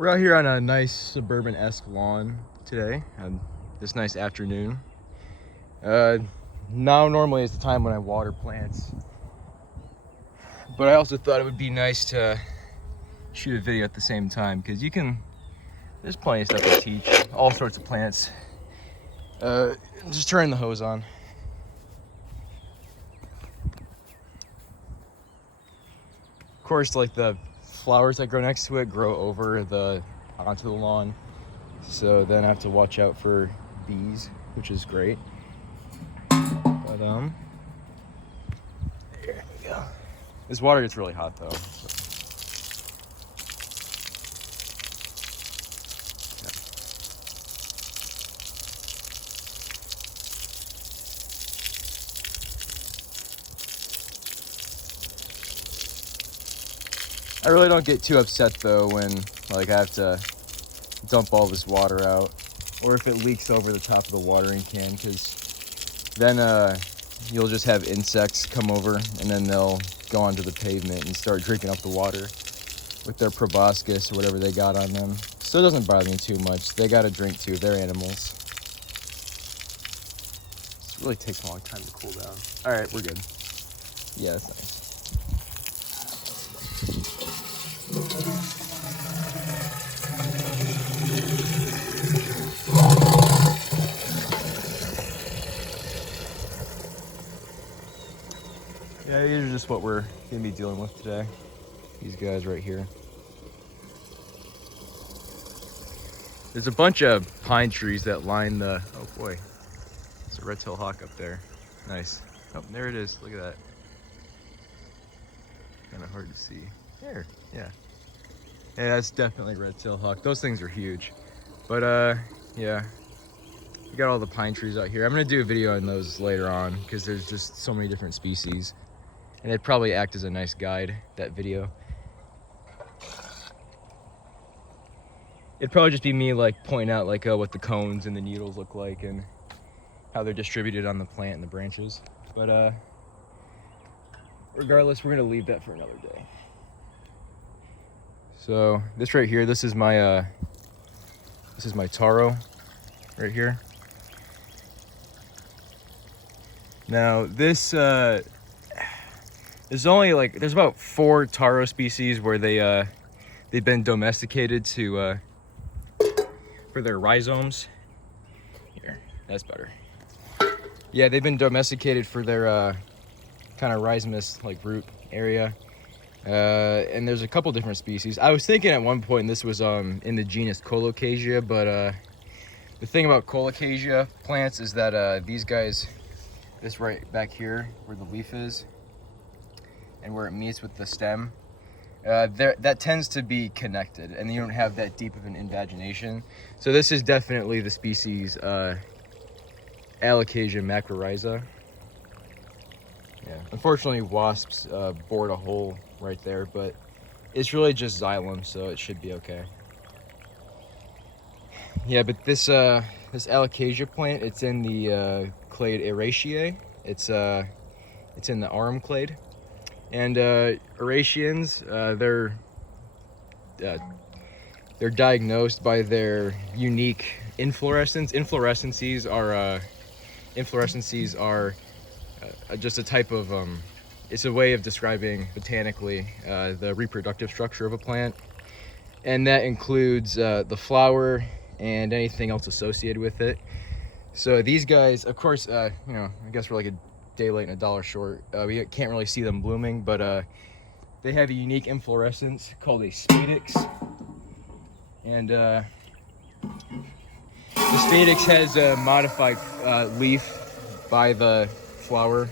We're out here on a nice suburban-esque lawn today, this nice afternoon. Now normally is the time when I water plants, but I also thought it would be nice to shoot a video at the same time, because there's plenty of stuff to teach, all sorts of plants. Just turn the hose on. Of course, like the flowers that grow next to it grow onto the lawn, so then I have to watch out for bees, which is great. But there we go. This water gets really hot though. I really don't get too upset though when I have to dump all this water out, or if it leaks over the top of the watering can, because then you'll just have insects come over and then they'll go onto the pavement and start drinking up the water with their proboscis or whatever they got on them. So it doesn't bother me too much. They got to drink too. They're animals. It really takes a long time to cool down. All right, we're good. Yeah, that's nice. Yeah, these are just what we're gonna be dealing with today. These guys right here. There's a bunch of pine trees that line the, oh boy, it's a red-tailed hawk up there. Nice. Oh, there it is, look at that. Kind of hard to see. There, yeah. Yeah, that's definitely red-tailed hawk. Those things are huge. But yeah, we got all the pine trees out here. I'm gonna do a video on those later on because there's just so many different species. And it'd probably act as a nice guide, that video. It'd probably just be me pointing out what the cones and the needles look like and how they're distributed on the plant and the branches. But regardless, we're gonna leave that for another day. So this right here, this is my Taro right here. Now this there's about 4 Taro species where they've been domesticated for their rhizomes. Here, that's better. Yeah, they've been domesticated for their kind of rhizomous root area. And there's a couple different species. I was thinking at one point this was in the genus Colocasia, but the thing about Colocasia plants is that these guys, this right back here where the leaf is and where it meets with the stem, that tends to be connected and you don't have that deep of an invagination. So this is definitely the species Alocasia macrorrhiza. Yeah, unfortunately wasps bored a hole right there, but it's really just xylem, so it should be okay. Yeah, but this Alocasia plant, it's in the Clade Araceae. It's in the Arum clade. And Araceans, they're diagnosed by their unique inflorescence. Inflorescences are just a type of it's a way of describing botanically the reproductive structure of a plant, and that includes the flower and anything else associated with it. So these guys, of course, I guess we're like a day late and a dollar short. We can't really see them blooming, but they have a unique inflorescence called a spadix, and the spadix has a modified leaf by the flower.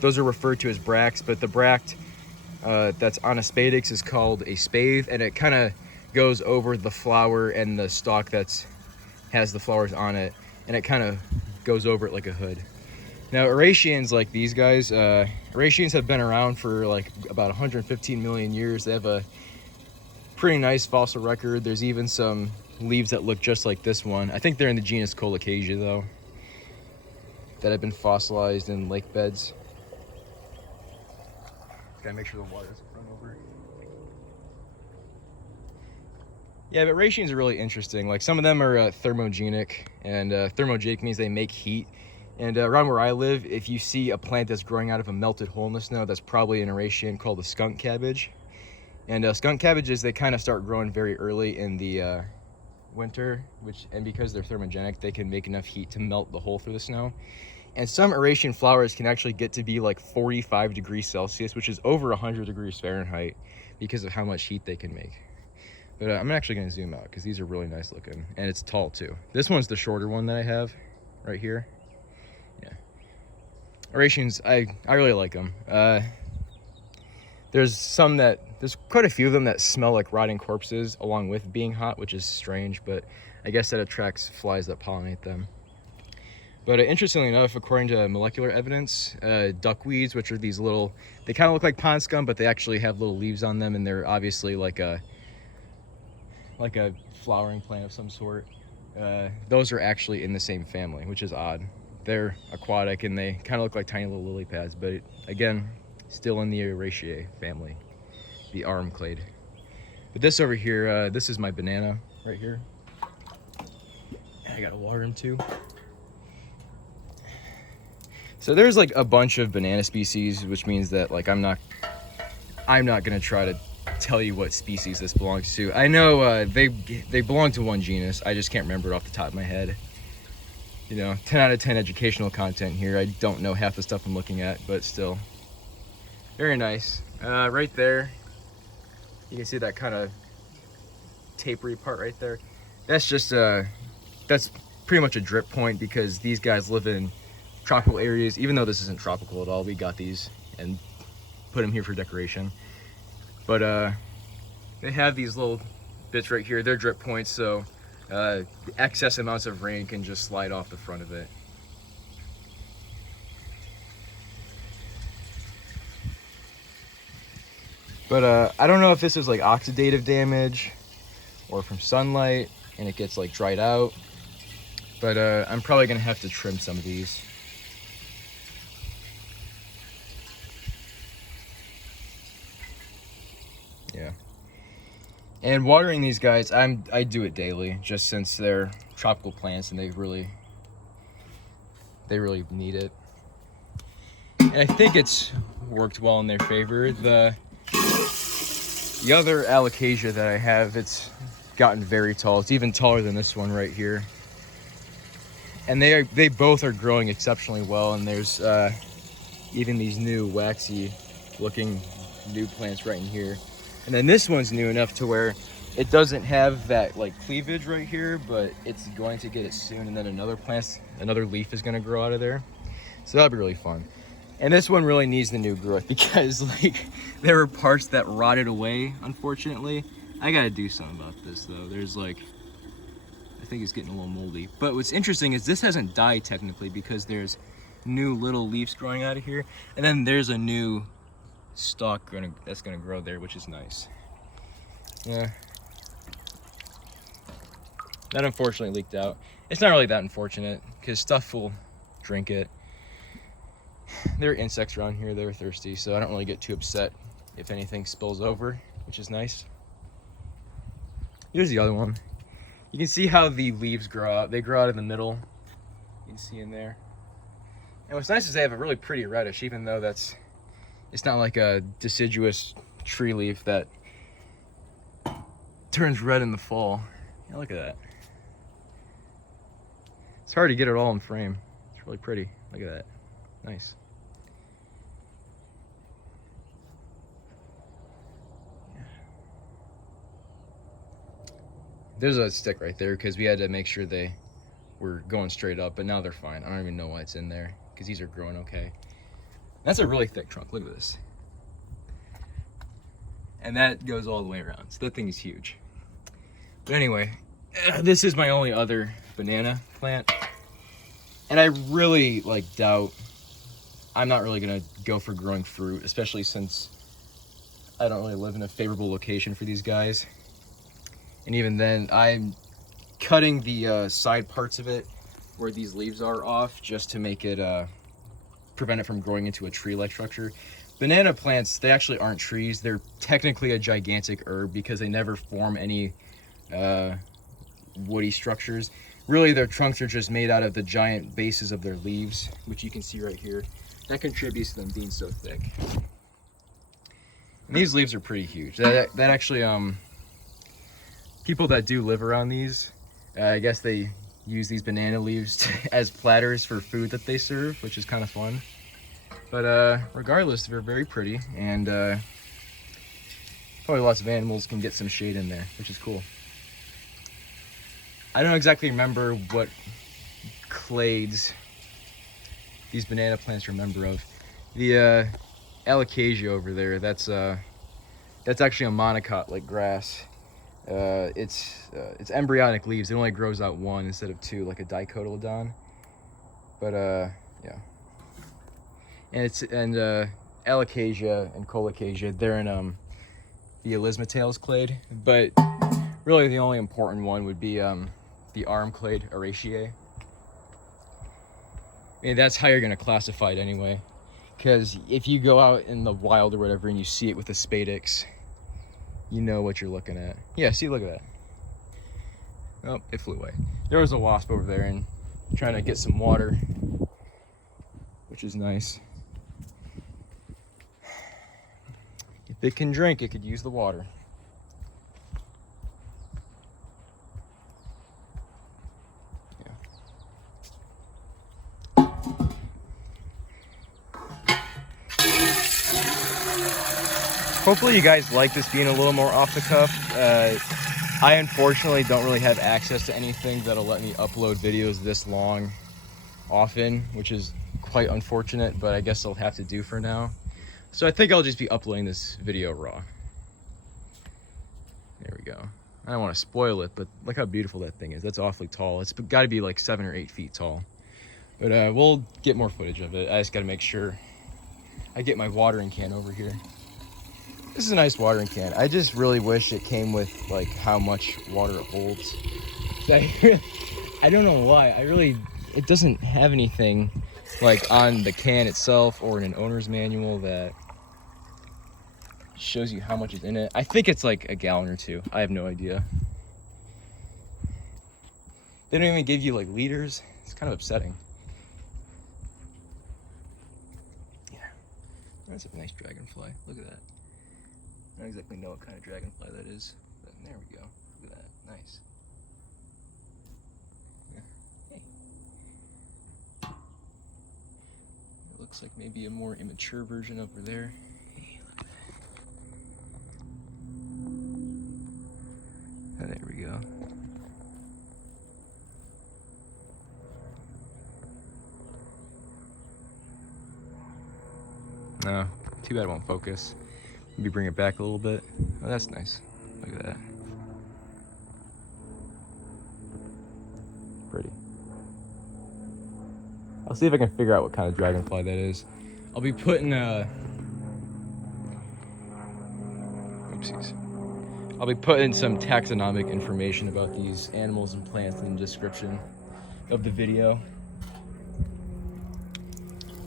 Those are referred to as bracts, but the bract that's on a spadix is called a spathe, and it kind of goes over the flower and the stalk has the flowers on it, and it kind of goes over it like a hood. Now Araceans, like these guys, Araceans have been around for about 115 million years. They have a pretty nice fossil record. There's even some leaves that look just like this one. I think they're in the genus Colocasia though, that have been fossilized in lake beds. Gotta make sure the water doesn't run over. Yeah, but racines are really interesting. Like some of them are thermogenic, and thermogenic means they make heat. And around where I live, if you see a plant that's growing out of a melted hole in the snow, that's probably an Aracean called the skunk cabbage. And skunk cabbages, they kind of start growing very early in the winter, and because they're thermogenic, they can make enough heat to melt the hole through the snow. And some Aracean flowers can actually get to be like 45 degrees Celsius, which is over 100 degrees Fahrenheit, because of how much heat they can make. But I'm actually going to zoom out because these are really nice looking, and it's tall too. This one's the shorter one that I have right here. Yeah, Araceans, I really like them. There's quite a few of them that smell like rotting corpses along with being hot, which is strange, but I guess that attracts flies that pollinate them. But interestingly enough, according to molecular evidence, duckweeds, which are these little, they kind of look like pond scum, but they actually have little leaves on them, and they're obviously like a flowering plant of some sort. Those are actually in the same family, which is odd. They're aquatic and they kind of look like tiny little lily pads, but again, still in the Araceae family, the Arum clade. But this over here, this is my banana right here. I gotta water him too. So there's like a bunch of banana species, which means that like I'm not gonna try to tell you what species this belongs to. I know they belong to one genus. I just can't remember it off the top of my head. You know, 10 out of 10 educational content here. I don't know half the stuff I'm looking at, but still. Very nice. Right there, you can see that kind of tapery part right there. That's just, that's pretty much a drip point because these guys live in tropical areas. Even though this isn't tropical at all, we got these and put them here for decoration. But they have these little bits right here. They're drip points, so excess amounts of rain can just slide off the front of it. But I don't know if this is like oxidative damage or from sunlight and it gets like dried out. But I'm probably gonna have to trim some of these. Yeah. And watering these guys, I do it daily, just since they're tropical plants and they really need it. And I think it's worked well in their favor. The other Alocasia that I have, it's gotten very tall. It's even taller than this one right here. And they both are growing exceptionally well. And there's even these new waxy looking new plants right in here. And then this one's new enough to where it doesn't have that like cleavage right here, but it's going to get it soon. And then another leaf is going to grow out of there. So that'll be really fun. And this one really needs the new growth because like there were parts that rotted away, unfortunately. I got to do something about this though. There's like, I think it's getting a little moldy. But what's interesting is this hasn't died technically because there's new little leaves growing out of here. And then there's a new stalk that's gonna grow there, which is nice. Yeah, that unfortunately leaked out. It's not really that unfortunate because stuff will drink it. There are insects around here, they're thirsty, so I don't really get too upset if anything spills over, which is nice. Here's the other one. You can see how the leaves grow out. They grow out in the middle. You can see in there. And what's nice is they have a really pretty reddish, even though it's not like a deciduous tree leaf that turns red in the fall. Yeah, look at that. It's hard to get it all in frame. It's really pretty. Look at that. Nice. There's a stick right there because we had to make sure they were going straight up, but now they're fine. I don't even know why it's in there because these are growing okay. That's a really thick trunk, look at this. And that goes all the way around, so that thing is huge. But anyway, this is my only other banana plant. And I really doubt I'm not really gonna go for growing fruit, especially since I don't really live in a favorable location for these guys. And even then, I'm cutting the side parts of it where these leaves are off just to make it prevent it from growing into a tree-like structure. Banana plants, they actually aren't trees. They're technically a gigantic herb because they never form any woody structures. Really, their trunks are just made out of the giant bases of their leaves, which you can see right here. That contributes to them being so thick. And these leaves are pretty huge. That actually, people that do live around these, I guess they use these banana leaves as platters for food that they serve, which is kind of fun. But regardless, they're very pretty, and probably lots of animals can get some shade in there, which is cool. I don't exactly remember what clades these banana plants are a member of. The Alocasia over there, that's actually a monocot like grass. It's embryonic leaves. It only grows out one instead of two, like a dicotyledon. But yeah. And Alocasia and Colocasia, they're in the Elismatales clade. But really, the only important one would be the Arum clade, Araceae. I mean, that's how you're gonna classify it anyway. Because if you go out in the wild or whatever and you see it with a spadix, you know what you're looking at. Yeah, see, look at that. Oh, it flew away. There was a wasp over there and trying to get some water, which is nice. If it can drink, it could use the water. Hopefully you guys like this being a little more off the cuff. I unfortunately don't really have access to anything that'll let me upload videos this long often, which is quite unfortunate, but I guess I'll have to do for now. So I think I'll just be uploading this video raw. There we go. I don't want to spoil it, but look how beautiful that thing is. That's awfully tall. It's got to be like 7 or 8 feet tall. But we'll get more footage of it. I just got to make sure I get my watering can over here. This is a nice watering can. I just really wish it came with like how much water it holds. I don't know why. It doesn't have anything like on the can itself or in an owner's manual that shows you how much is in it. I think it's like a gallon or 2. I have no idea. They don't even give you like liters. It's kind of upsetting. Yeah, that's a nice dragonfly. Look at that. I don't exactly know what kind of dragonfly that is, but there we go. Look at that. Nice. Yeah. Hey. It looks like maybe a more immature version over there. Hey, look at that. Oh, there we go. No, too bad it won't focus. Maybe bring it back a little bit. Oh, that's nice. Look at that. Pretty. I'll see if I can figure out what kind of dragonfly that is. I'll be putting oopsies. I'll be putting some taxonomic information about these animals and plants in the description of the video.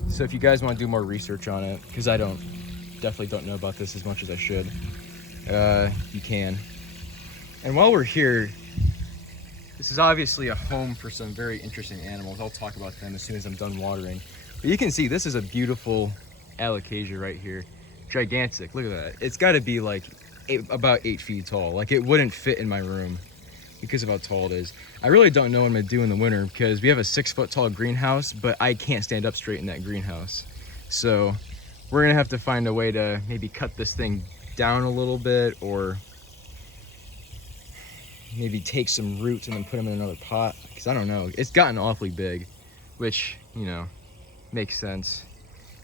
So if you guys want to do more research on it, because I definitely don't know about this as much as I should, you can. And while we're here, this is obviously a home for some very interesting animals. I'll talk about them as soon as I'm done watering. But you can see this is a beautiful Alocasia right here. Gigantic, look at that. It's got to be like about 8 feet tall. Like it wouldn't fit in my room because of how tall it is. I really don't know what I'm gonna do in the winter because we have a 6 foot tall greenhouse, but I can't stand up straight in that greenhouse. So we're gonna have to find a way to maybe cut this thing down a little bit, or maybe take some roots and then put them in another pot, because I don't know. It's gotten awfully big, which, you know, makes sense.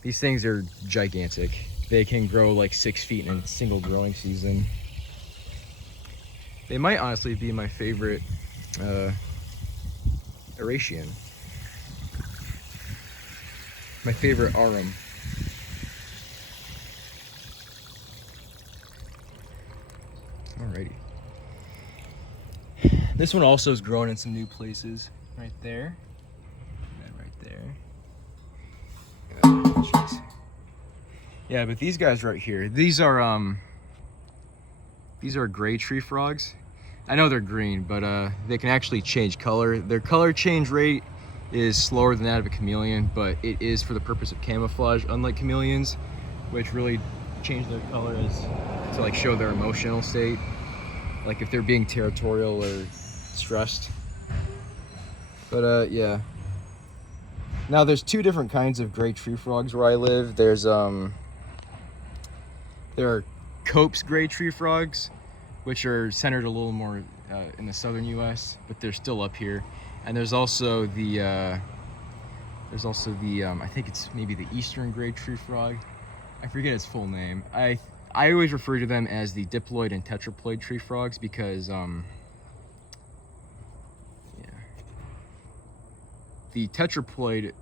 These things are gigantic. They can grow like 6 feet in a single growing season. They might honestly be my favorite Aracean. My favorite Arum. Alrighty. This one also is growing in some new places. Right there. And right there. Oh, yeah, but these guys right here, these are gray tree frogs. I know they're green, but they can actually change color. Their color change rate is slower than that of a chameleon, but it is for the purpose of camouflage, unlike chameleons, which really change their color as to like show their emotional state, like if they're being territorial or stressed. But yeah. Now there's two different kinds of gray tree frogs where I live. There are Cope's gray tree frogs, which are centered a little more in the southern U.S., but they're still up here. And there's also the I think it's maybe the eastern gray tree frog. I forget its full name. I always refer to them as the diploid and tetraploid tree frogs because the tetraploid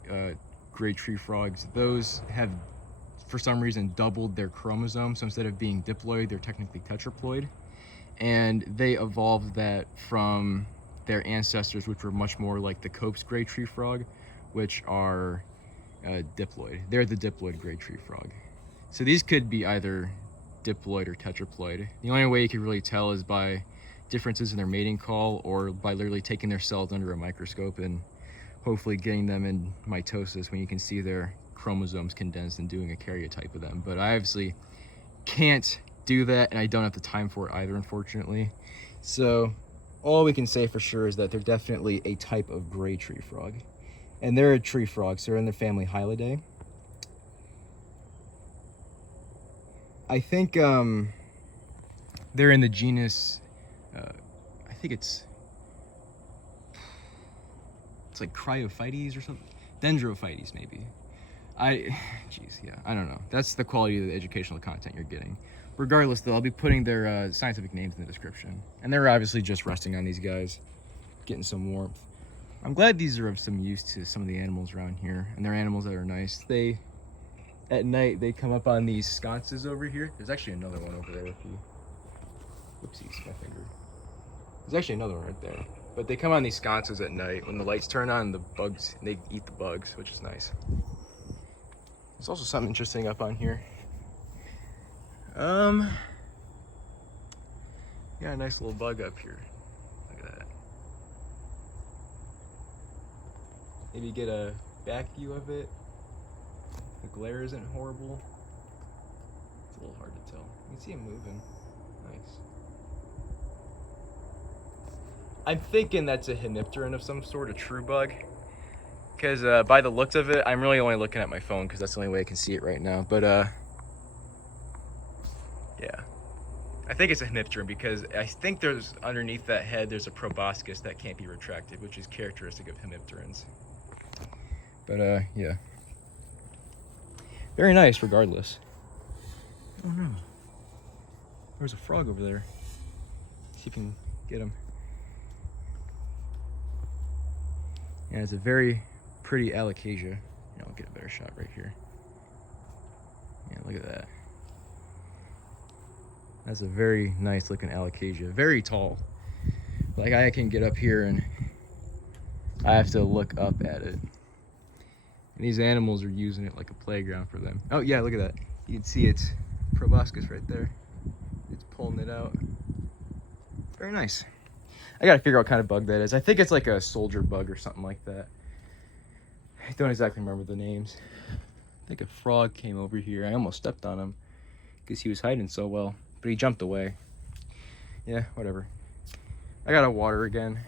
gray tree frogs, those have for some reason doubled their chromosomes, so instead of being diploid, they're technically tetraploid, and they evolved that from their ancestors, which were much more like the Cope's gray tree frog, which are diploid. They're the diploid gray tree frog. So these could be either diploid or tetraploid. The only way you can really tell is by differences in their mating call, or by literally taking their cells under a microscope and hopefully getting them in mitosis when you can see their chromosomes condensed and doing a karyotype of them. But I obviously can't do that, and I don't have the time for it either, unfortunately. So all we can say for sure is that they're definitely a type of gray tree frog, and they're a tree frog, so they're in the family Hylidae. I think they're in the genus, I think it's like Dryophytes or something, Dendrophytes maybe. Geez, yeah, I don't know. That's the quality of the educational content you're getting. Regardless, though, I'll be putting their scientific names in the description. And they're obviously just resting on these guys, getting some warmth. I'm glad these are of some use to some of the animals around here, and they're animals that are nice. At night, they come up on these sconces over here. There's actually another one over there with you. Whoopsies, my finger. There's actually another one right there. But they come on these sconces at night when the lights turn on, the bugs, and they eat the bugs, which is nice. There's also something interesting up on here. Yeah, a nice little bug up here. Look at that. Maybe get a back view of it. The glare isn't horrible. It's a little hard to tell. You can see him moving. Nice. I'm thinking that's a hemipteran of some sort, a true bug. Because by the looks of it, I'm really only looking at my phone because that's the only way I can see it right now. But yeah. I think it's a hemipteran because I think there's underneath that head, there's a proboscis that can't be retracted, which is characteristic of hemipterans. But yeah. Very nice regardless. Oh no. There's a frog over there. See if you can get him. Yeah, it's a very pretty Alocasia. I'll get a better shot right here. Yeah, look at that. That's a very nice looking Alocasia. Very tall. Like I can get up here and I have to look up at it. And these animals are using it like a playground for them. Oh yeah, look at that. You can see its proboscis right there. It's pulling it out. Very nice. I gotta figure out what kind of bug that is. I think it's like a soldier bug or something like that. I don't exactly remember the names. I think a frog came over here. I almost stepped on him because he was hiding so well, but he jumped away. Yeah, whatever. I gotta water again.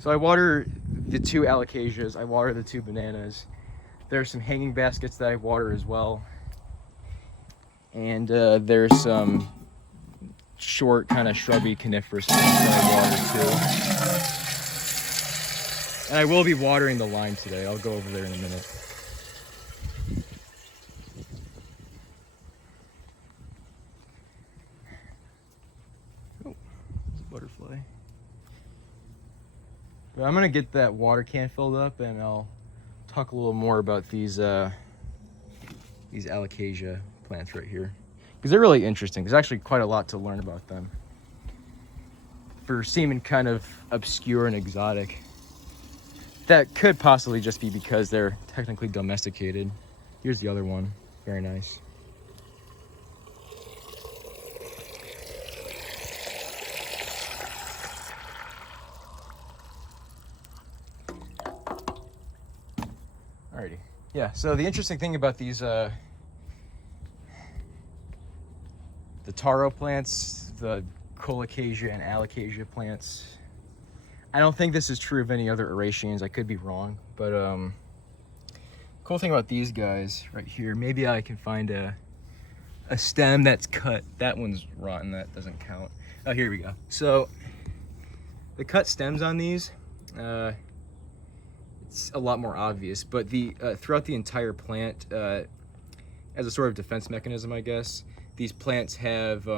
So I water the two Alocasias. I water the two bananas. There's some hanging baskets that I water as well. And there's some short, kind of shrubby coniferous plants that I water too. And I will be watering the lime today. I'll go over there in a minute. Oh, there's a butterfly. But I'm gonna get that water can filled up and I'll talk a little more about these Alocasia plants right here. Because they're really interesting. There's actually quite a lot to learn about them. For seeming kind of obscure and exotic, that could possibly just be because they're technically domesticated. Here's the other one. Very nice. yeah, so the interesting thing about these, the taro plants, the Colocasia and Alocasia plants, I don't think this is true of any other Araceans. I could be wrong, but cool thing about these guys right here, maybe I can find a stem that's cut. That one's rotten, that doesn't count. Oh, here we go. So the cut stems on these, it's a lot more obvious, but the throughout the entire plant, as a sort of defense mechanism, I guess, these plants have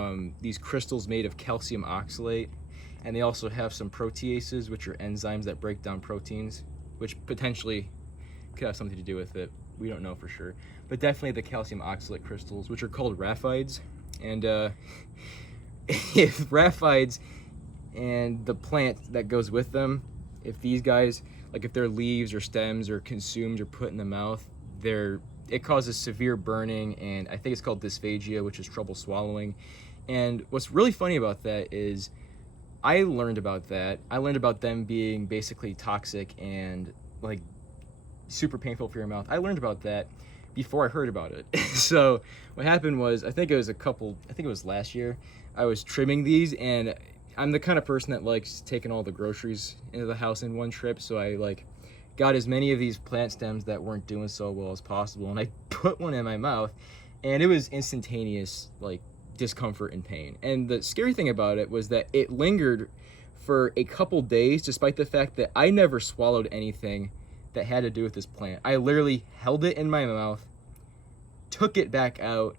these crystals made of calcium oxalate, and they also have some proteases, which are enzymes that break down proteins, which potentially could have something to do with it. We don't know for sure, but definitely the calcium oxalate crystals, which are called rhaphides. And if rhaphides and the plant that goes with them, if these guys, like if their leaves or stems are consumed or put in the mouth, it causes severe burning, and I think it's called dysphagia, which is trouble swallowing. And what's really funny about that is I learned about them being basically toxic and like super painful for your mouth. I learned about that before I heard about it. So what happened was, I think it was last year, I was trimming these, and I'm the kind of person that likes taking all the groceries into the house in one trip, so I like got as many of these plant stems that weren't doing so well as possible, and I put one in my mouth, and it was instantaneous like discomfort and pain. And the scary thing about it was that it lingered for a couple days, despite the fact that I never swallowed anything that had to do with this plant. I literally held it in my mouth, took it back out,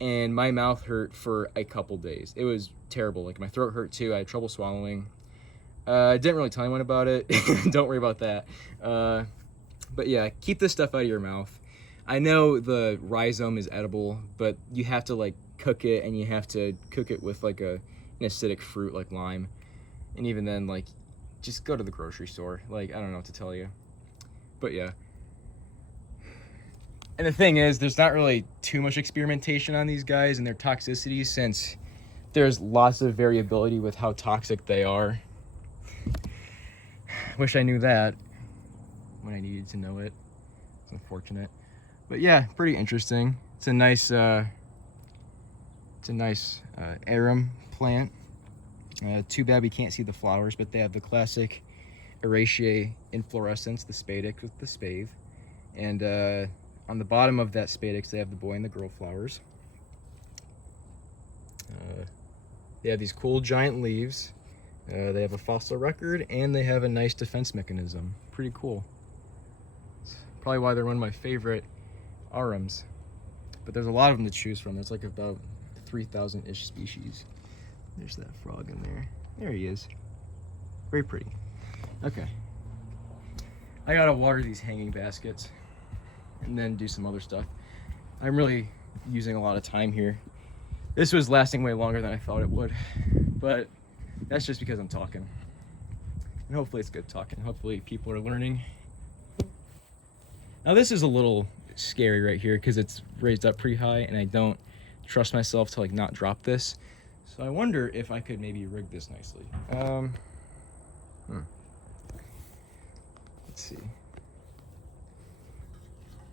and my mouth hurt for a couple days. It was terrible. Like my throat hurt too. I had trouble swallowing. I didn't really tell anyone about it. Don't worry about that. But yeah, keep this stuff out of your mouth. I know the rhizome is edible, but you have to like cook it, and you have to cook it with like an acidic fruit like lime. And even then, like, just go to the grocery store. Like, I don't know what to tell you. But yeah. And the thing is, there's not really too much experimentation on these guys and their toxicity, since there's lots of variability with how toxic they are. Wish I knew that when I needed to know it. It's unfortunate. But yeah, pretty interesting. It's a nice Arum plant. Too bad we can't see the flowers, but they have the classic Araceae inflorescence, the spadix with the spathe. And on the bottom of that spadix, they have the boy and the girl flowers. They have these cool giant leaves. They have a fossil record, and they have a nice defense mechanism. Pretty cool. It's probably why they're one of my favorite Arums. But there's a lot of them to choose from. There's like about 3,000-ish species. There's that frog in there. There he is. Very pretty. Okay. I gotta water these hanging baskets and then do some other stuff. I'm really using a lot of time here. This was lasting way longer than I thought it would, but that's just because I'm talking. And hopefully it's good talking. Hopefully people are learning. Now this is a little scary right here because it's raised up pretty high, and I don't trust myself to like not drop this. So I wonder if I could maybe rig this nicely. Let's see.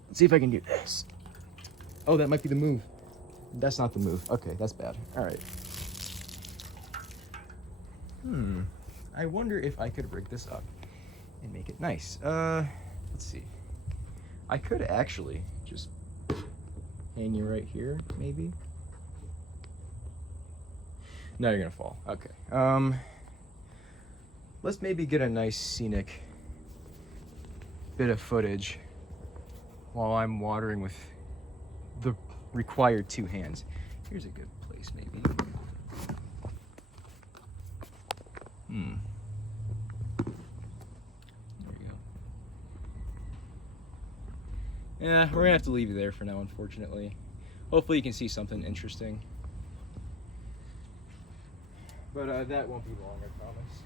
Let's see if I can do this. Oh, that might be the move. That's not the move. Okay, that's bad. All right. I wonder if I could rig this up and make it nice. Let's see. I could actually just hang you right here, maybe. No, you're gonna fall. Okay. Let's maybe get a nice scenic bit of footage while I'm watering with the required 2 hands. Here's a good place, maybe. There you go. Yeah, we're gonna have to leave you there for now, unfortunately. Hopefully you can see something interesting. But that won't be long, I promise.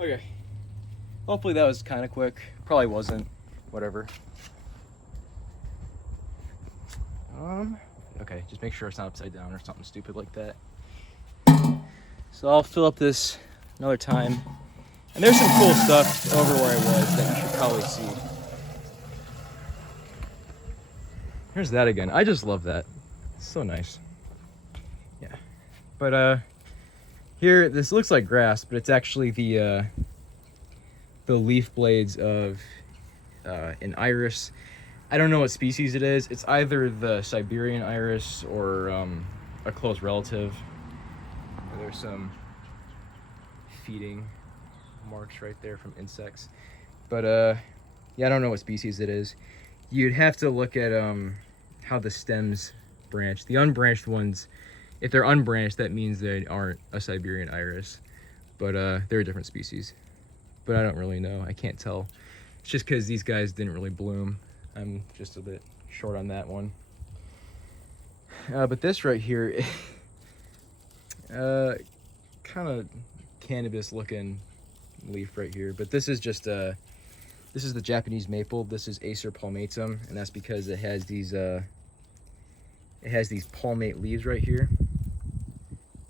Okay. Hopefully that was kind of quick. Probably wasn't. Whatever. Okay, just make sure it's not upside down or something stupid like that. So I'll fill up this another time. And there's some cool stuff over where I was that you should probably see. Here's that again. I just love that. It's so nice. Yeah. But here, this looks like grass, but it's actually the leaf blades of an iris. I don't know what species it is. It's either the Siberian iris or a close relative. There's some feeding marks right there from insects. But yeah, I don't know what species it is. You'd have to look at how the stems branch. The unbranched ones, if they're unbranched, that means they aren't a Siberian iris. But they're a different species. But I don't really know. I can't tell. It's just because these guys didn't really bloom. I'm just a bit short on that one. But this right here, kind of cannabis looking leaf right here. But this is just this is the Japanese maple. This is Acer palmatum, and that's because it has these palmate leaves right here.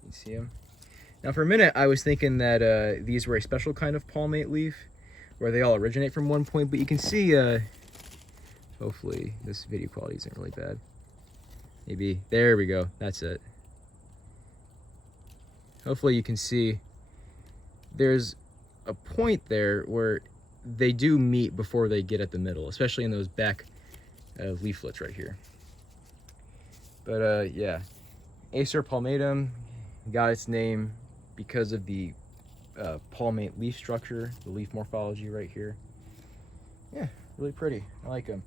You see them? Now for a minute I was thinking that these were a special kind of palmate leaf where they all originate from one point, but you can see hopefully this video quality isn't really bad. Maybe, there we go, that's it. Hopefully you can see there's a point there where they do meet before they get at the middle, especially in those back leaflets right here. But yeah, Acer palmatum got its name because of the palmate leaf structure, the leaf morphology right here. Yeah, really pretty. I like them.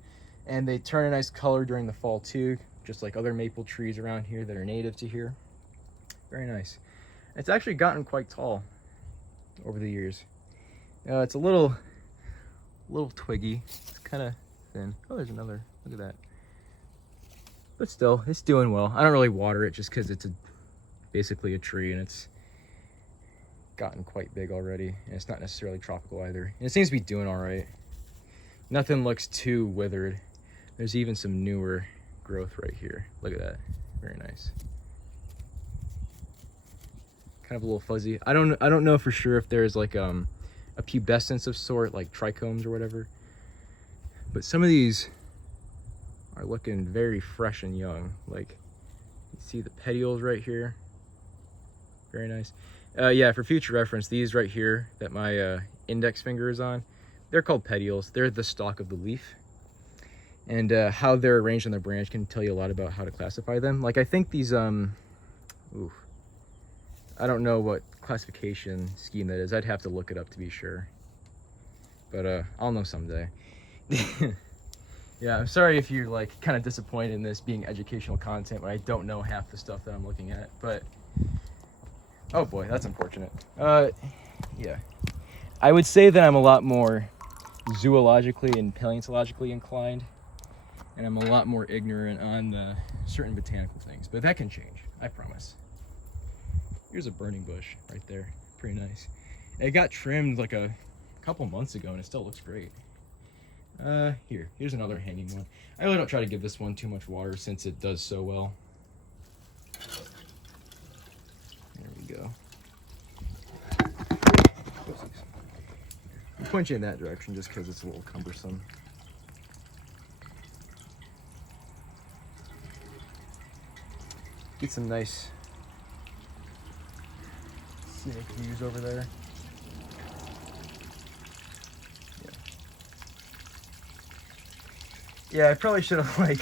And they turn a nice color during the fall too, just like other maple trees around here that are native to here. Very nice. It's actually gotten quite tall over the years. It's a little twiggy. It's kind of thin. Oh, there's another. Look at that. But still, it's doing well. I don't really water it just because it's basically a tree and it's gotten quite big already. And it's not necessarily tropical either. And it seems to be doing all right. Nothing looks too withered. There's even some newer growth right here. Look at that. Very nice. Kind of a little fuzzy. I don't know for sure if there's like a pubescence of sort, like trichomes or whatever. But some of these are looking very fresh and young. Like, you see the petioles right here. Very nice. Yeah, for future reference, these right here that my index finger is on, they're called petioles. They're the stalk of the leaf. And how they're arranged on the branch can tell you a lot about how to classify them. Like, I think these, I don't know what classification scheme that is. I'd have to look it up to be sure. But I'll know someday. Yeah, I'm sorry if you're like kind of disappointed in this being educational content when I don't know half the stuff that I'm looking at, but oh boy, that's unfortunate. Yeah. I would say that I'm a lot more zoologically and paleontologically inclined, and I'm a lot more ignorant on certain botanical things, but that can change, I promise. Here's a burning bush right there, pretty nice. It got trimmed like a couple months ago and it still looks great. Here's another hanging one. I really don't try to give this one too much water since it does so well. There we go. I'll point you in that direction just because it's a little cumbersome. Get some nice scenic views over there. Yeah, I probably should have like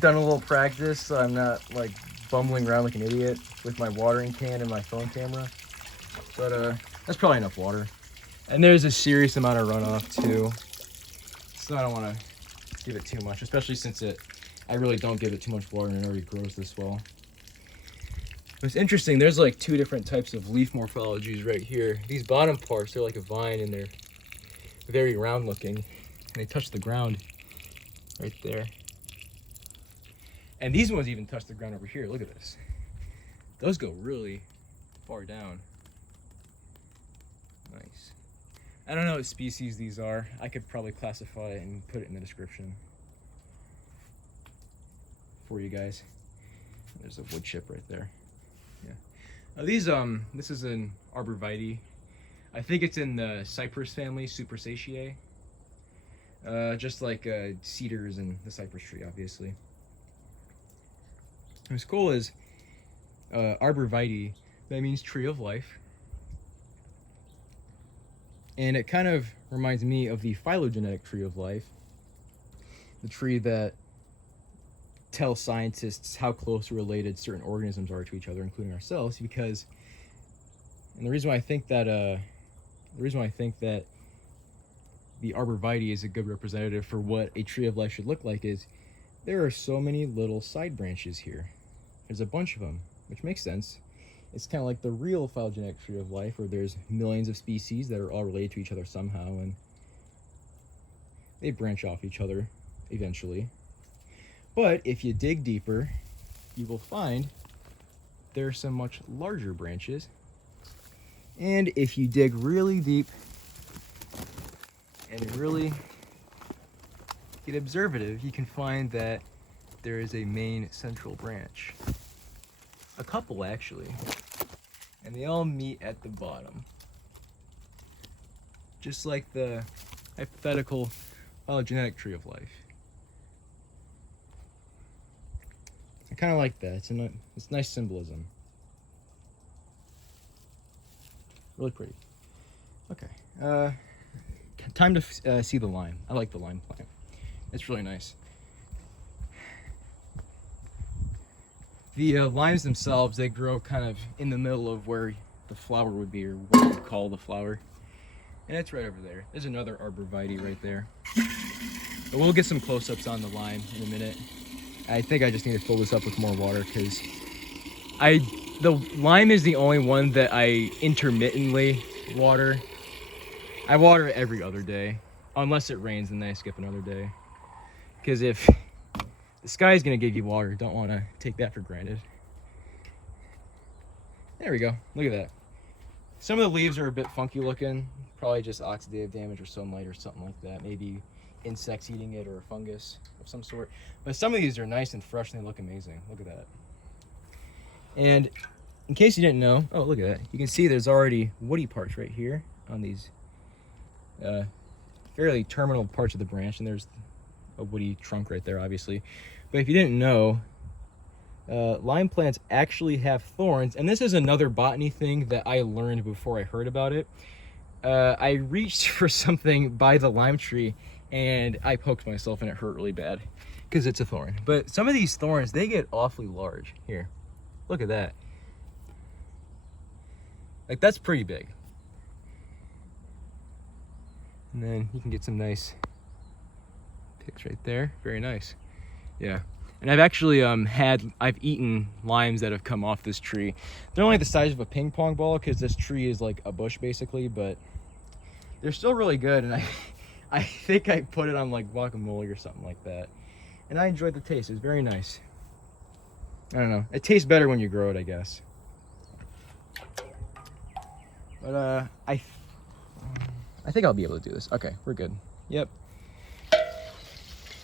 done a little practice so I'm not like bumbling around like an idiot with my watering can and my phone camera. But that's probably enough water. And there's a serious amount of runoff too. So I don't want to give it too much, especially since I really don't give it too much water and it already grows this well. But it's interesting, there's like two different types of leaf morphologies right here. These bottom parts, they're like a vine and they're very round looking. And they touch the ground. Right there. And these ones even touch the ground over here. Look at this. Those go really far down. Nice. I don't know what species these are. I could probably classify it and put it in the description for you guys. There's a wood chip right there. Yeah. This is an arborvitae. I think it's in the cypress family, Musaceae. Just like cedars and the cypress tree, obviously. What's cool is arborvitae, that means tree of life. And it kind of reminds me of the phylogenetic tree of life, the tree that tells scientists how closely related certain organisms are to each other, including ourselves. Because, and the reason why I think that the arborvitae is a good representative for what a tree of life should look like is there are so many little side branches here. There's a bunch of them, which makes sense. It's kind of like the real phylogenetic tree of life, where there's millions of species that are all related to each other somehow, and they branch off each other eventually. But if you dig deeper, you will find there are some much larger branches. And if you dig really deep and really get observative, you can find that there is a main central branch. A couple, actually. And they all meet at the bottom. Just like the hypothetical phylogenetic tree of life. I kind of like that. It's nice symbolism. Really pretty. Okay. Time to see the lime. I like the lime plant. It's really nice. The limes themselves, they grow kind of in the middle of where the flower would be, or what we would call the flower. And it's right over there. There's another arborvitae right there. But we'll get some close-ups on the lime in a minute. I think I just need to fill this up with more water because the lime is the only one that I intermittently water. I water it every other day. Unless it rains, and then I skip another day. Because if the sky is going to give you water, don't want to take that for granted. There we go. Look at that. Some of the leaves are a bit funky looking. Probably just oxidative damage or sunlight or something like that. Maybe insects eating it or a fungus of some sort. But some of these are nice and fresh and they look amazing. Look at that. And in case you didn't know, oh, look at that. You can see there's already woody parts right here on these fairly terminal parts of the branch. And there's a woody trunk right there, obviously. But if you didn't know, lime plants actually have thorns. And this is another botany thing that I learned before I heard about it. I reached for something by the lime tree and I poked myself and it hurt really bad because it's a thorn. But some of these thorns, they get awfully large. Here, look at that. Like, that's pretty big. And then you can get some nice pics right there. Very nice. Yeah. And I've actually I've eaten limes that have come off this tree. They're only the size of a ping pong ball because this tree is like a bush basically, but they're still really good. And I think I put it on like guacamole or something like that. And I enjoyed the taste. It was very nice. I don't know. It tastes better when you grow it, I guess. But I think I'll be able to do this. Okay, we're good. Yep.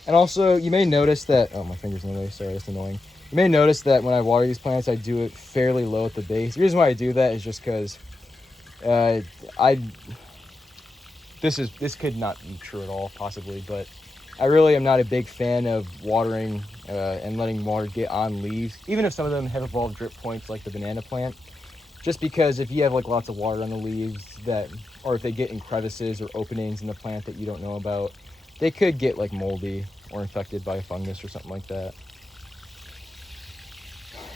And also, you may notice that, oh, my finger's in the way, sorry, that's annoying. You may notice that when I water these plants, I do it fairly low at the base. The reason why I do that is just because this could not be true at all, possibly, but I really am not a big fan of watering and letting water get on leaves, even if some of them have evolved drip points like the banana plant. Just because if you have like lots of water on the leaves or if they get in crevices or openings in the plant that you don't know about, they could get like moldy or infected by a fungus or something like that.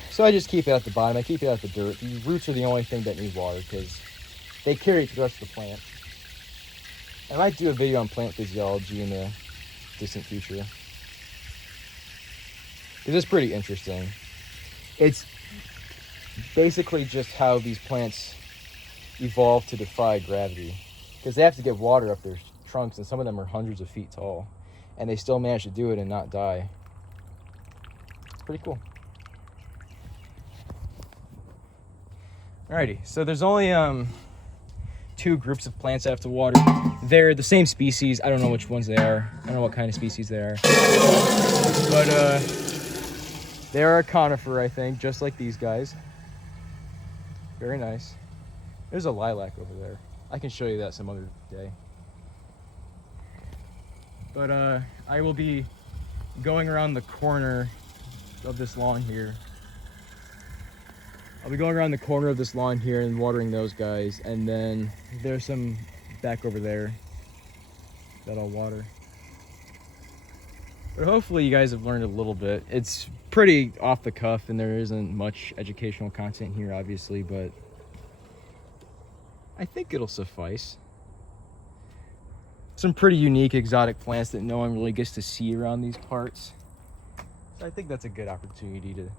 So I just keep it at the bottom. I keep it at the dirt. The roots are the only thing that need water because they carry it to the rest of the plant. I might do a video on plant physiology in the distant future, because it's pretty interesting. It's basically just how these plants evolve to defy gravity, because they have to get water up their trunks, and some of them are hundreds of feet tall, and they still manage to do it and not die. Pretty cool. Alrighty, so there's only two groups of plants I have to water. They're the same species. I don't know which ones they are. I don't know what kind of species they are. But they are a conifer, I think, just like these guys. Very nice. There's a lilac over there. I can show you that some other day. But I will be going around the corner of this lawn here. I'll be going around the corner of this lawn here and watering those guys, and then there's some back over there that I'll water. But hopefully you guys have learned a little bit. It's pretty off the cuff and there isn't much educational content here, obviously, but I think it'll suffice. Some pretty unique exotic plants that no one really gets to see around these parts. So I think that's a good opportunity to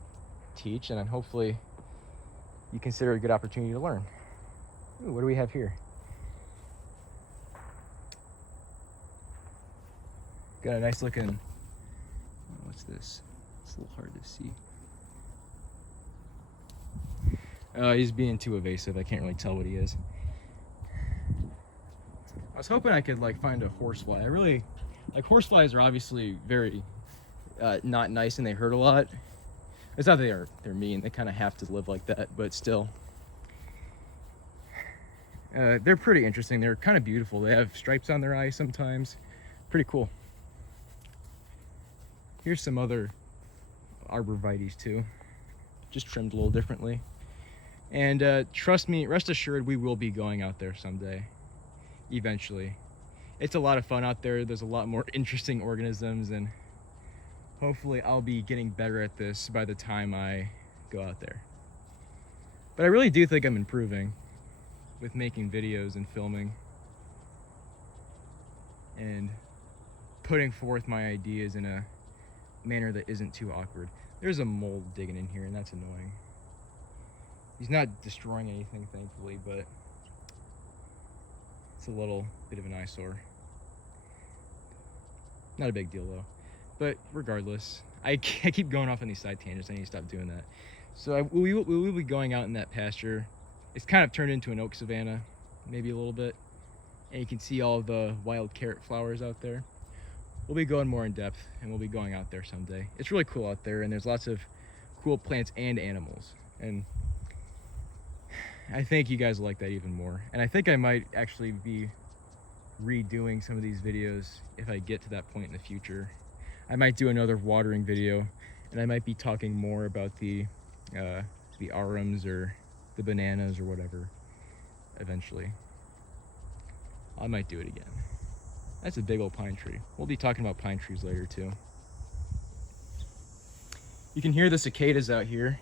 teach, and then hopefully you consider it a good opportunity to learn. Ooh, what do we have here? Got a nice looking, what's this? It's a little hard to see. He's being too evasive. I can't really tell what he is. I was hoping I could like find a horsefly. I really, like, horseflies are obviously very not nice and they hurt a lot. It's not that they're mean, they kind of have to live like that, but still. They're pretty interesting. They're kind of beautiful. They have stripes on their eyes sometimes. Pretty cool. Here's some other arborvitaes too, just trimmed a little differently. And trust me, rest assured, we will be going out there someday, eventually. It's a lot of fun out there. There's a lot more interesting organisms, and hopefully I'll be getting better at this by the time I go out there. But I really do think I'm improving with making videos and filming and putting forth my ideas in a manner that isn't too awkward. There's a mole digging in here and that's annoying. He's not destroying anything, thankfully, but it's a little bit of an eyesore. Not a big deal though. But regardless, I keep going off on these side tangents. I need to stop doing that. So we will be going out in that pasture. It's kind of turned into an oak savanna, maybe a little bit. And you can see all the wild carrot flowers out there. We'll be going more in depth, and we'll be going out there someday. It's really cool out there, and there's lots of cool plants and animals. And I think you guys will like that even more. And I think I might actually be redoing some of these videos if I get to that point in the future. I might do another watering video, and I might be talking more about the arums or the bananas or whatever eventually. I might do it again. That's a big old pine tree. We'll be talking about pine trees later too. You can hear the cicadas out here.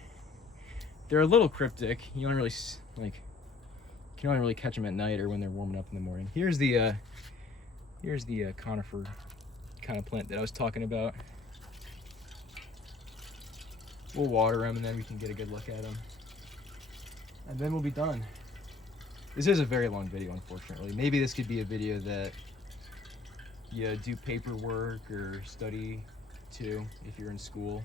They're a little cryptic. You don't really you can only really catch them at night or when they're warming up in the morning. Here's the conifer kind of plant that I was talking about. We'll water them and then we can get a good look at them. And then we'll be done. This is a very long video, unfortunately. Maybe this could be a video that you do paperwork or study too if you're in school.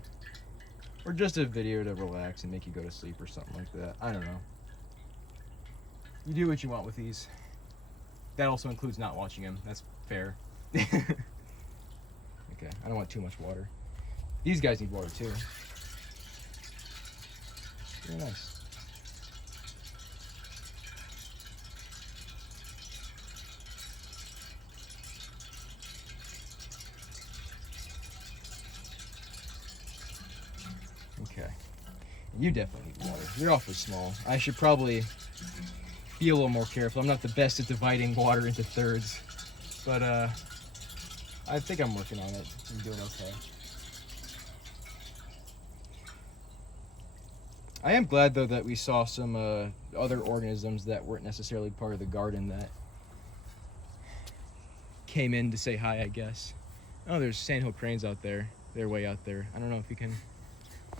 Or just a video to relax and make you go to sleep or something like that. I don't know. You do what you want with these. That also includes not watching them. That's fair. Okay, I don't want too much water. These guys need water too. Very nice. Okay. You definitely need water. You're awfully small. I should probably be a little more careful. I'm not the best at dividing water into thirds, but I think I'm working on it. I'm doing okay. I am glad though that we saw some other organisms that weren't necessarily part of the garden that came in to say hi, I guess. Oh, there's sandhill cranes out there. They're way out there. I don't know if you can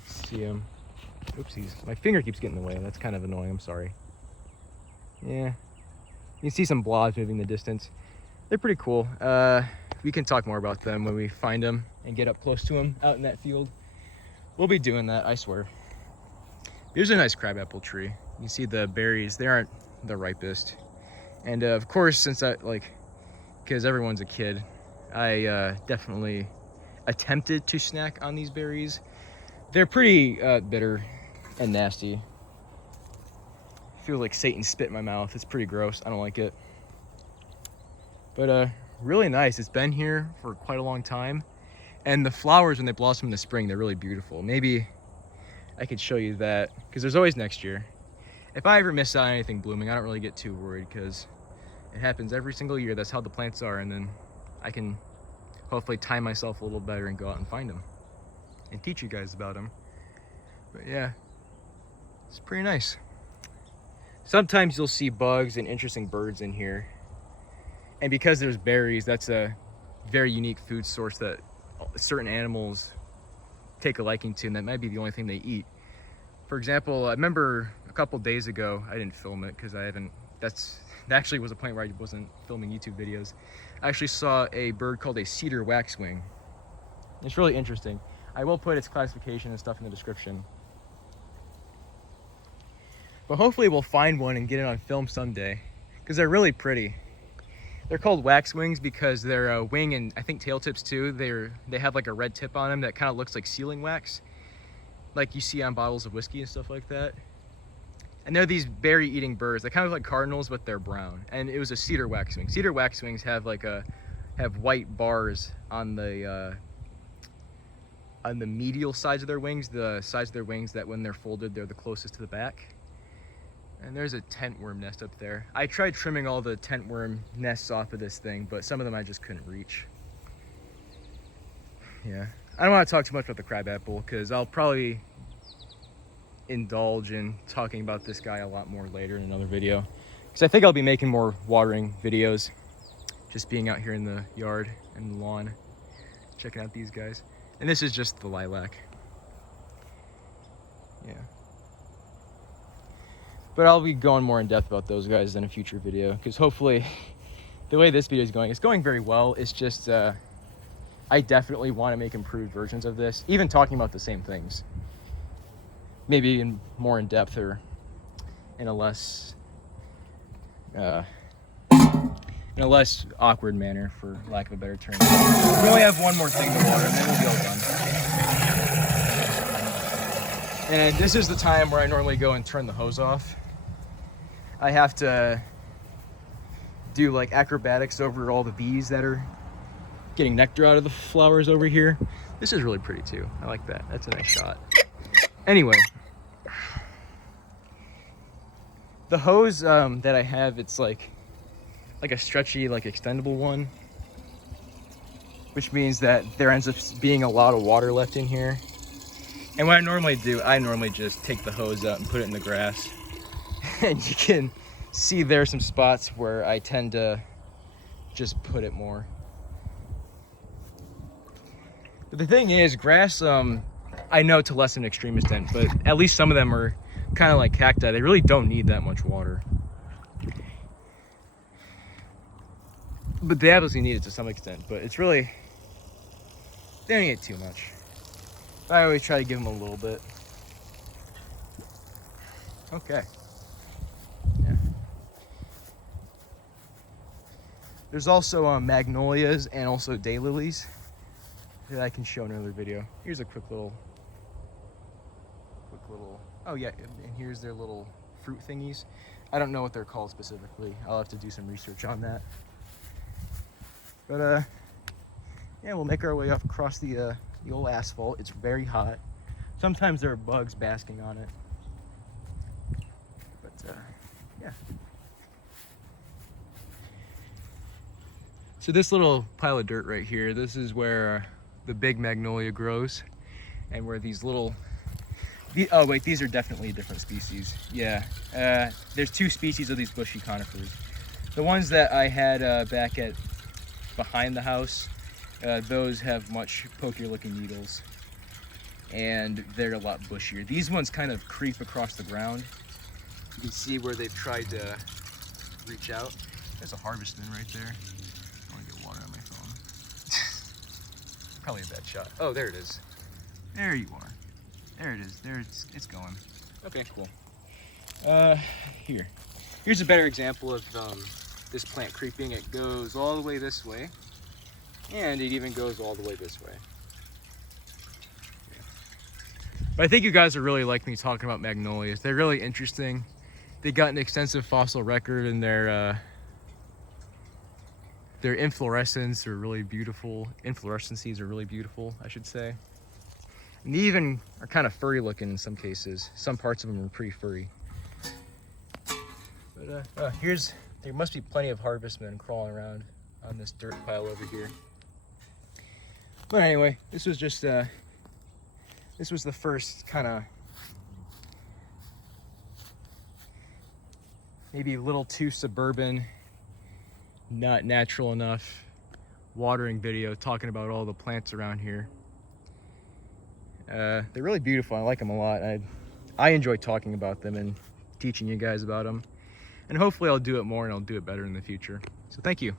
see them. Oopsies. My finger keeps getting in the way. That's kind of annoying. I'm sorry. Yeah. You can see some blobs moving in the distance. They're pretty cool. We can talk more about them when we find them and get up close to them out in that field. We'll be doing that, I swear. Here's a nice crabapple tree. You can see the berries. They aren't the ripest. And of course, since because everyone's a kid, I definitely attempted to snack on these berries. They're pretty bitter and nasty. I feel like Satan spit in my mouth. It's pretty gross. I don't like it. But really nice. It's been here for quite a long time. And the flowers, when they blossom in the spring, they're really beautiful. Maybe I could show you that, because there's always next year. If I ever miss out on anything blooming, I don't really get too worried, because it happens every single year. That's how the plants are. And then I can hopefully time myself a little better and go out and find them and teach you guys about them. But yeah, it's pretty nice. Sometimes you'll see bugs and interesting birds in here. And because there's berries, that's a very unique food source that certain animals take a liking to, and that might be the only thing they eat. For example, I remember a couple days ago, I didn't film it because that actually was a point where I wasn't filming YouTube videos. I actually saw a bird called a cedar waxwing. It's really interesting. I will put its classification and stuff in the description. But hopefully we'll find one and get it on film someday, because they're really pretty. They're called waxwings because their wing and I think tail tips too, they have like a red tip on them that kind of looks like sealing wax, like you see on bottles of whiskey and stuff like that. And they're these berry-eating birds. They kind of look like cardinals, but they're brown. And it was a cedar waxwing. Cedar waxwings have have white bars on the medial sides of their wings, the sides of their wings that when they're folded, they're the closest to the back. And there's a tent worm nest up there. I tried trimming all the tent worm nests off of this thing, but some of them I just couldn't reach. Yeah, I don't want to talk too much about the crabapple, because I'll probably indulge in talking about this guy a lot more later in another video, because I think I'll be making more watering videos, just being out here in the yard and the lawn, checking out these guys. And this is just the lilac. Yeah. But I'll be going more in depth about those guys in a future video, because hopefully the way this video is going, it's going very well. It's just I definitely want to make improved versions of this, even talking about the same things, maybe more in depth or in a less awkward manner, for lack of a better term. We only have one more thing to water, and then we'll be all done. And this is the time where I normally go and turn the hose off. I have to do like acrobatics over all the bees that are getting nectar out of the flowers over here. This is really pretty too. I like that. That's a nice shot. Anyway, the hose that I have, it's like a stretchy, like extendable one, which means that there ends up being a lot of water left in here. And what I normally do, I normally just take the hose out and put it in the grass. And you can see there's some spots where I tend to just put it more. But the thing is, grass, I know to less than an extreme extent, but at least some of them are kind of like cacti. They really don't need that much water. But they obviously need it to some extent, but it's really, they don't need it too much. I always try to give them a little bit. Okay. Yeah. There's also magnolias and also daylilies that I can show in another video. Here's a quick little, oh yeah, and here's their little fruit thingies. I don't know what they're called specifically. I'll have to do some research on that. But yeah, we'll make our way up across the old asphalt. It's very hot. Sometimes there are bugs basking on it. But yeah. So this little pile of dirt right here, this is where the big magnolia grows, and where these little, oh wait, these are definitely a different species. Yeah, there's two species of these bushy conifers. The ones that I had back at behind the house, those have much pokier looking needles, and they're a lot bushier. These ones kind of creep across the ground. You can see where they've tried to reach out. There's a harvest bin right there. I want to get water on my phone. Probably a bad shot. Oh, there it is. There you are. There it is. There it's going. Okay, cool. Here's a better example of this plant creeping. It goes all the way this way, and it even goes all the way this way. But I think you guys will really like me talking about magnolias. They're really interesting. They got an extensive fossil record, and their inflorescence are really beautiful. Inflorescences are really beautiful, I should say. And they even are kind of furry looking in some cases. Some parts of them are pretty furry. But there must be plenty of harvestmen crawling around on this dirt pile over here. But anyway, this was just this was the first kind of maybe a little too suburban, not natural enough watering video talking about all the plants around here. They're really beautiful. I like them a lot. I enjoy talking about them and teaching you guys about them. And hopefully I'll do it more and I'll do it better in the future. So thank you.